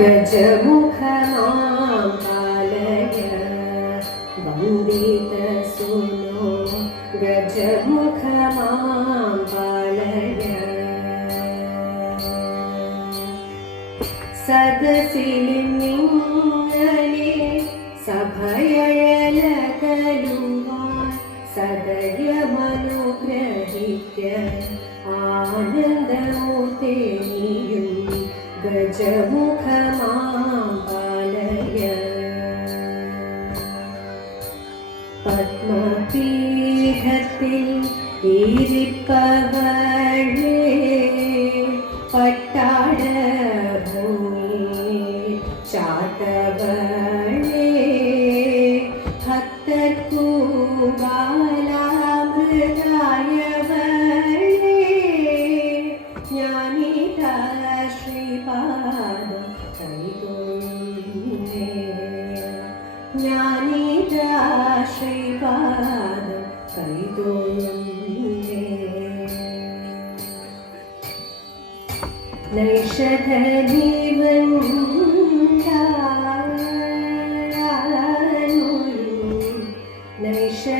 गजमुखमां पालय वन्दितसूनो गजमुखमां पालय സദസിലിന്നിങ്ങനെ സഭയഴലകലുവാൻ സദയമനുഗ്രഹിക്ക ആനന്ദമൂർത്തിനിയും ഗജമുഖമാം പാലയ പത്മപീഠത്തിൽ ഇരിപ്പവളേ പട്ടാള ചാത്തവളേ ഭക്തർക്കു ബാലാമൃതായവളേ ജ്ഞാനിതാ ശ്രീപാദം കൈകൊള്ളുന്നേ ജ്ഞാനിതാ ശ്രീപാദം കൈകൊള്ളുന്നേ നൈഷധനീവൻ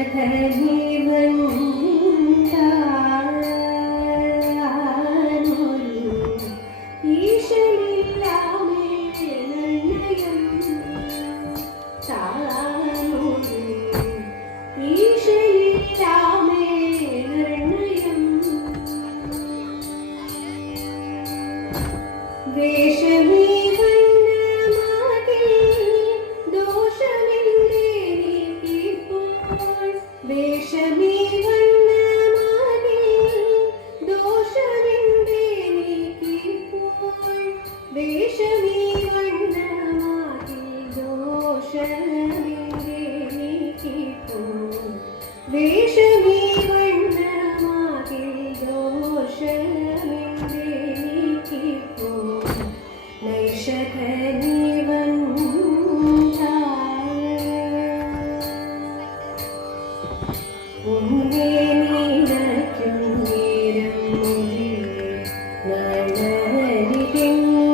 നൈഷധനീവൻ ഈശ്വരില്ലാമേ നിർണയം ഈശ്വരില്ലാമേ നിർണയം വേഷമേ വേഷമേ വണ്ണമാകെ ദോഷമെന്തേ നീക്കിപ്പോൾ വേഷമേ വണ്ണമാകെ ദോഷമെന്തേ നീക്കിപ്പോൾ വേഷമേ വണ്ണമാകെ ദോഷമെന്തേ നീക്കിപ്പോൾ നൈഷധനീവൻ ഉന്നേ നീലയ്ക്കും നേരം മൊഴിയെ നളരിതെങ്ങു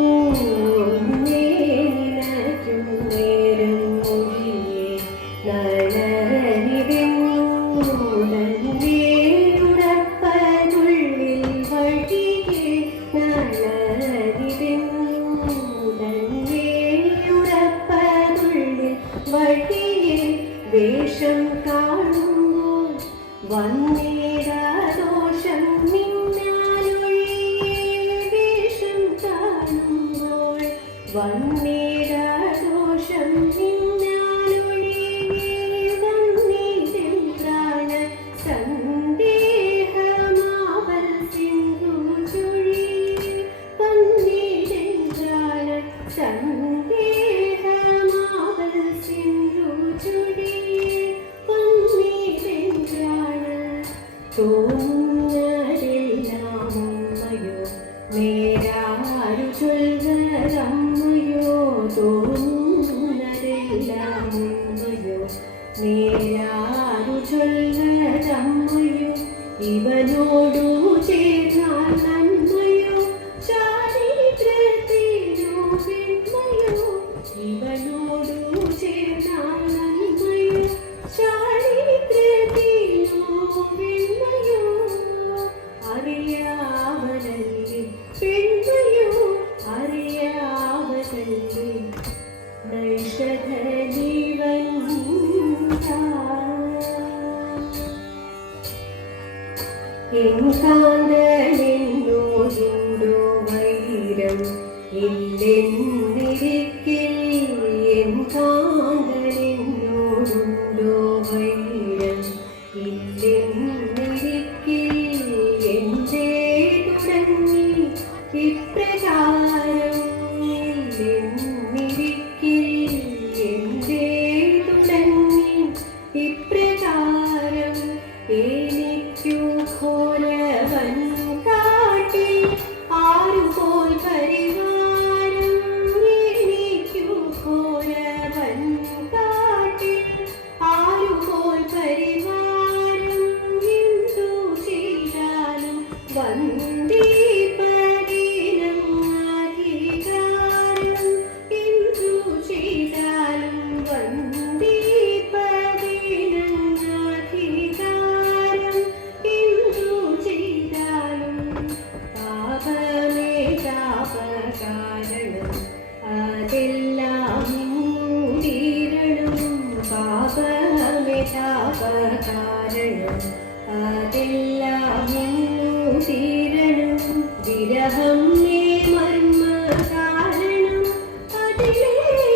ഉന്നേ നീലയ്ക്കും നേരം മൊഴിയെ നളരിതെങ്ങു നന്നേ ഉടപ്പതുള്ളിൽ വഴിയെ നളരിതെങ്ങു നന്നേ ഉടപ്പതുള്ളിൽ വഴിയെ വേഷം കാണും വന്നേരാദോഷം നിന്നാലൊഴിയേ വേഷം കാണുമ്പോൾ വന്നേരാദോഷം നിന്നാലൊഴിയേ വന്നേതെന്ത്രാണ സന്ദേഹമാവൽ സിന്ധു ചൊഴിയേ വന്നേതെന്ത്രാണ സന്ദേഹമാവൽ സിന്ധു ചൊഴിയേ തോന്നുന്നതെല്ലാം ഉമ്മയോ നേരാരു ചൊൽവതമ്മയോ തോന്നുന്നതെല്ലാം ഉമ്മയോ നേരാരു ചൊൽവതമ്മയോ ഇവനോടു ചേർന്നാൽ നന്മയോ ചാരിത്രത്തിനോ വെണ്മയോ ഇവനോടു ചേർന്നാൽ നന്മയോ ചാരിത്രത്തിനോ വെണ്മയോ അറിയാവതല്ലേ പെൺമയോ അറിയാവതല്ലേ നൈഷധനീവൻ എൻകാന്തനെന്നോടുണ്ടോ വൈരം ഇല്ലെന്നിരിക്കിൽ എൻകാന്തനെന്നോടുണ്ടോ വൈരം ഇല്ലെന്നിരിക്കിൽ എന്തേ തുടങ്ങി ഇപ്രകാരം ഇല്ലെന്നിരിക്കിൽ എന്തേ തുടങ്ങി ഇപ്രകാരം എനിക്കു ഘോരവൻ കാട്ടിൽ ആരുപോൽ പരിവാരം എനിക്കു ഘോരവൻ കാട്ടിൽ ആരുപോൽ പരിവാരം എന്തു ചെയ്താലും വന്ദീപദീനം വിരഹം നേ മർമ്മ കാരണം അതിലേറെ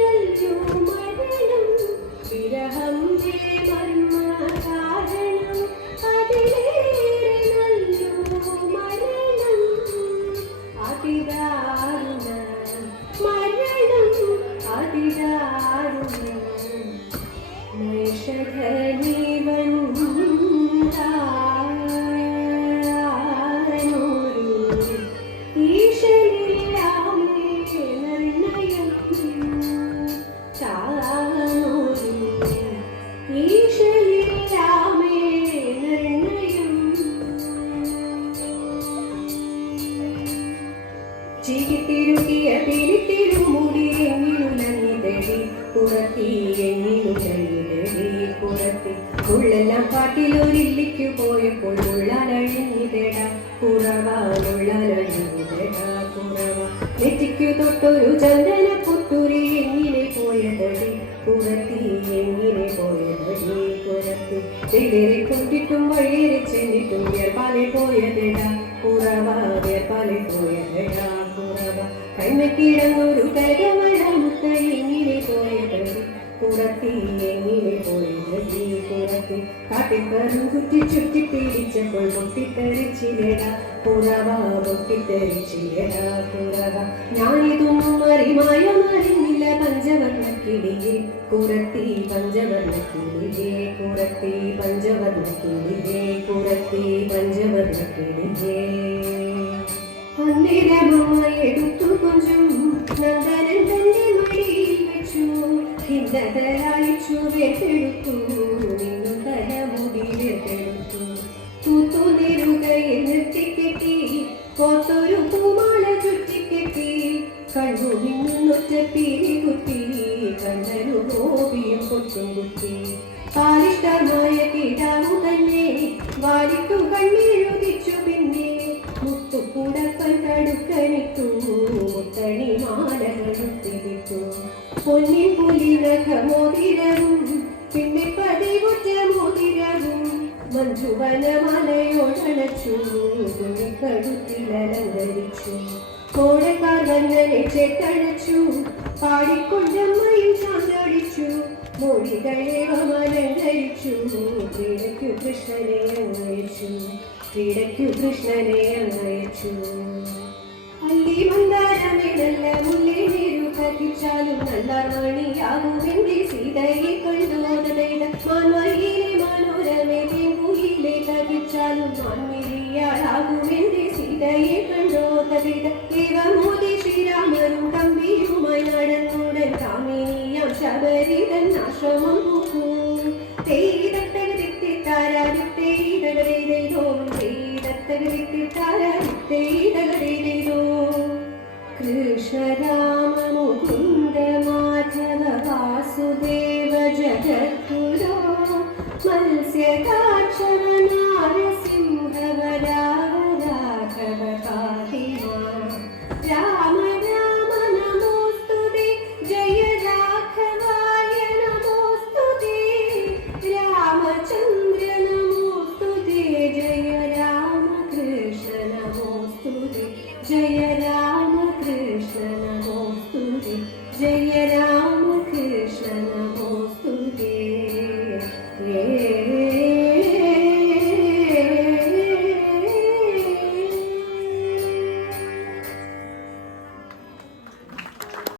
നൽകൂ മരണം വിരഹം നേ മർമ്മ കാരണം അതിലേറെ നൽകൂ മരണം അതിദാരുണ മരണം അതിദാരുണം നൈഷധനീവൻ ചിരിത്തിരുകിയ പിരിത്തിരുമുടിയെങ്ങിലുലങ്ങിതടി പുറത്തി എങ്ങിലുലങ്ങിതടി പുറത്തി ഉള്ളെല്ലാം കാട്ടിലൊരില്ലിക്കു പോയപ്പോൾ ഉള്ളാലഴിഞ്ഞിതട കുറവാനുള്ളാലഴിഞ്ഞിതട കുറവ നെറ്റിക്കു തൊട്ടൊരു ചന്ദന പൊട്ടുരി എങ്ങിനെ പോയതടി പുറത്തി എങ്ങിനെ പോയതടി പുറത്തി വെള്ളേറെ കൊണ്ടിട്ടും വഴിയേറെ ചെന്നിട്ടും വേർപാലെ പോയതട കുറവ വേർപാലെ പോയതട കുറവ കൈമക്കിടങ്ങൊരു കരകമഴമുത്ത എങ്ങിനെ പോയതടി പുറത്തി എങ്ങിനെ പോയതടി പുറത്തി കാട്ടിക്കറും ചുറ്റി ചുറ്റി പിടിച്ചപ്പോൾ പൊട്ടിത്തെറിച്ചിലട കുറവ പൊട്ടിത്തെറിച്ചിലട കുറവ ഞാനിതൊന്നും അറിമായ മറിഞ്ഞില്ല പഞ്ചവർണ്ണക്കിളിയെ പുറത്തി പഞ്ചവർണ്ണക്കിളിയെ പുറത്തി പഞ്ചവർണ്ണക്കിളിയെ പുറത്തി പഞ്ചവർണ്ണക്കിളിയെ അന്നിരമായി എടുത്തു കൊഞ്ചും നന്ദനൻ തന്റെ മടിയിൽ വെച്ചു ഹിന്ദതരായിച്ചു വേർത്തെടുത്തു നിന്നും തലമുടി വേർത്തെടുത്തു തൂത്തു നിരുകയിൽ നിർത്തിക്കെട്ടി കോത്തൊരു പൂമാല ചുറ്റിക്കെട്ടി കണ്ണു നിന്നൊറ്റ പീലി കുത്തി കണ്ണനു ഗോപിയും പൊട്ടും കുത്തി പാലിഷ്ടമായ കിടാവു തന്നെ വാലിട്ടു കണ്ണീഴുതിച്ചു പിന്നെ മുത്തുകൂടപ്പൻ തടുക്കനിട്ടു മുത്തണി മാലകളുത്തിരിട്ടു പൊന്നിൻ പുലി നഖമോതിരവും പിന്നെ പതിവുറ്റ മോതിരവും മഞ്ജുവനമലയോടണച്ചു തുണിക്കടുത്തിലലങ്കരിച്ചു കോടക്കാർ വന്നനെ ചെട്ടടച്ചു പാടിക്കൊണ്ടമ്മയും ചാന്തടിച്ചു മൊഴികളേവമലങ്കരിച്ചു ക്രീഡയ്ക്കു കൃഷ്ണനെ അംഗയിച്ചു ക്രീഡയ്ക്കു കൃഷ്ണനെ അംഗയിച്ചു അല്ലി മന്ദാരമിടല്ല മുല്ലേ നീരു കത്തിച്ചാലും നല്ല മണിയാകുമെന്റെ സീതയെ കണ്ടോതടയിട മാൻവയിലെ മനോരമേ തേമ്പുയിലെ കത്തിച്ചാലും മാൻമിഴിയാളാകുമെന്റെ സീതയെ കണ്ടോതടയിട ദേവമോദി ശ്രീരാമനും തമ്പിയുമായി നടന്നുടൻ കാമിനിയാം ശബരിതൻ ആശ്രമം പോക്കൂ കൃഷ്ണ രാമ മുകുന്ദ മാധവ വാസുദേവ